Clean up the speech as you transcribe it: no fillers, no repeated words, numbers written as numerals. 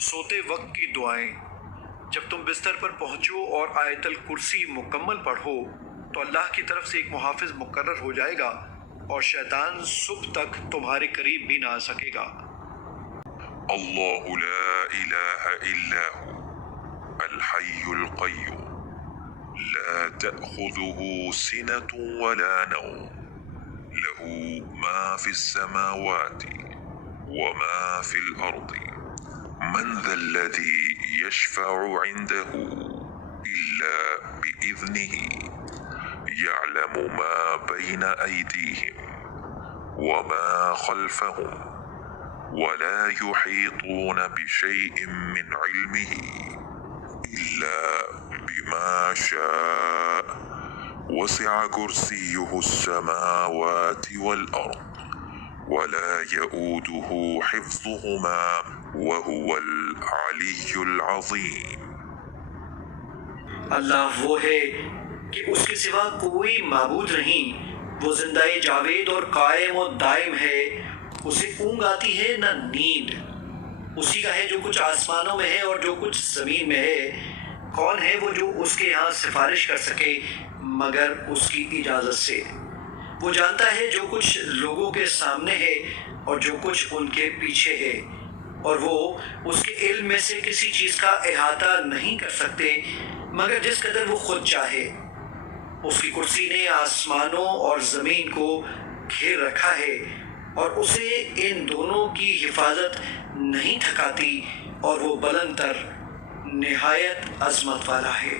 سوتے وقت کی دعائیں۔ جب تم بستر پر پہنچو اور آیت الکرسی مکمل پڑھو تو اللہ کی طرف سے ایک محافظ مقرر ہو جائے گا اور شیطان صبح تک تمہارے قریب بھی نہ آ سکے گا۔ اللہ لا الہ الا ہو الحی القیوم لا تأخذه سنة ولا نوم له ما في السماوات وما في الأرض من ذا الذي يشفع عنده إلا بإذنه يعلم ما بين أيديهم وما خلفهم ولا يحيطون بشيء من علمه إلا بما شاء وسع كرسيه السماوات والأرض ولا يؤوده حفظهما وهو العلی العظیم۔ اللہ وہ ہے کہ اس کے سوا کوئی معبود نہیں، وہ زندہ جاوید اور قائم و دائم ہے، اسے اونگ آتی ہے نہ نیند، اسی کا ہے جو کچھ آسمانوں میں ہے اور جو کچھ زمین میں ہے۔ کون ہے وہ جو اس کے یہاں سفارش کر سکے مگر اس کی اجازت سے؟ وہ جانتا ہے جو کچھ لوگوں کے سامنے ہے اور جو کچھ ان کے پیچھے ہے، اور وہ اس کے علم میں سے کسی چیز کا احاطہ نہیں کر سکتے مگر جس قدر وہ خود چاہے۔ اس کی کرسی نے آسمانوں اور زمین کو گھیر رکھا ہے اور اسے ان دونوں کی حفاظت نہیں تھکاتی، اور وہ بلند تر نہایت عظمت والا ہے۔